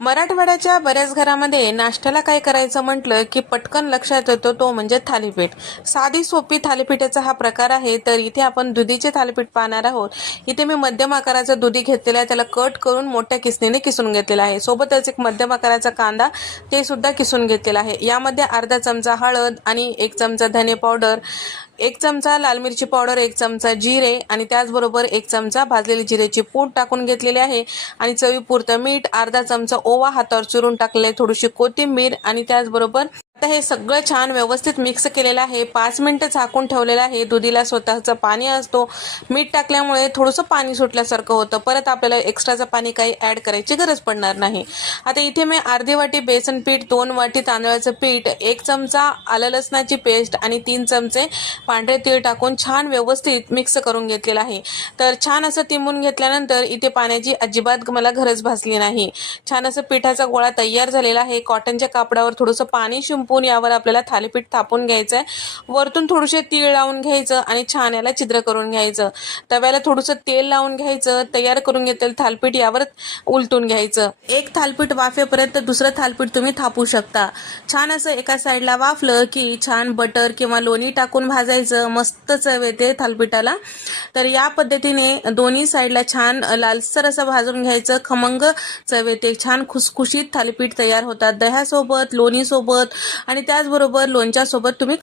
मराठवाड्याच्या बऱ्याच घरामध्ये नाश्त्याला काय करायचं म्हटलं की पटकन लक्षात येतो तो म्हणजे थालीपीठ। साधी सोपी थालीपीठाचा हा प्रकार आहे। तर इथे आपण दुधीचे थालीपीठ पाहणार आहोत। इथे मी मध्यम आकाराचा दुधी घेतलेला आहे, त्याला कट करून मोठ्या किसणीने किसून घेतलेला आहे। सोबतच एक मध्यम आकाराचा कांदा ते सुद्धा किसून घेतलेला आहे। यामध्ये अर्धा चमचा हळद आणि 1 चमचा धने पावडर, 1 चमचा लाल मिरची पावडर, 1 चमचा जिरे आणि त्याचबरोबर 1 चमचा भाजलेली जिरेची पूड टाकून घेतलेली आहे आणि चवीपुरतं मीठ, अर्धा चमचा ओवा हातावर चुरून टाकलेले, थोडीशी कोथिंबीर आणि त्याचबरोबर आता हे सगळं छान व्यवस्थित मिक्स केलेलं आहे। 5 मिनिटं झाकून ठेवलेलं आहे। दुधीला स्वतःचं पाणी असतो, मीठ टाकल्यामुळे थोडंसं पाणी सुटल्यासारखं होतं। परत आपल्याला एक्स्ट्राचं पाणी काही ॲड करायची गरज पडणार नाही। आता इथे मी अर्धी वाटी बेसन पीठ, 2 वाटी तांदळाचं पीठ, 1 चमचा आलं लसणाची पेस्ट आणि 3 चमचे पांढरे तीळ टाकून छान व्यवस्थित मिक्स करून घेतलेलं आहे। तर छान असं तिंबून घेतल्यानंतर इथे पाण्याची अजिबात मला गरज भासली नाही। छान असं पिठाचा गोळा तयार झालेला आहे। कॉटनच्या कापडावर थोडंसं पाणी शिंपून यावर आपल्याला थालीपीठ थापून घ्यायचं आहे। वरतून थोडेसे तीळ लावून घ्यायचं आणि छान याला छिद्र करून घ्यायचं। तव्याला थोडंसं तेल लावून घ्यायचं। तयार करून घेतलेलं थालीपीठ यावर उलटून घ्यायचं। एक थालीपीठ वाफेपर्यंत दुसरं थालीपीठ तुम्ही थापू शकता। छान असं एका साईडला वाफलं की छान बटर किंवा लोणी टाकून भाजायचं, मस्त चव येते थालीपीठाला। तर या पद्धतीने दोन्ही साईडला छान लालसर असं भाजून घ्यायचं, खमंग चव येते, छान खुसखुशीत थालीपीठ तयार होतात। दह्यासोबत, लोणीसोबत आणि त्याचबरोबर लोणच्यासोबत तुम्ही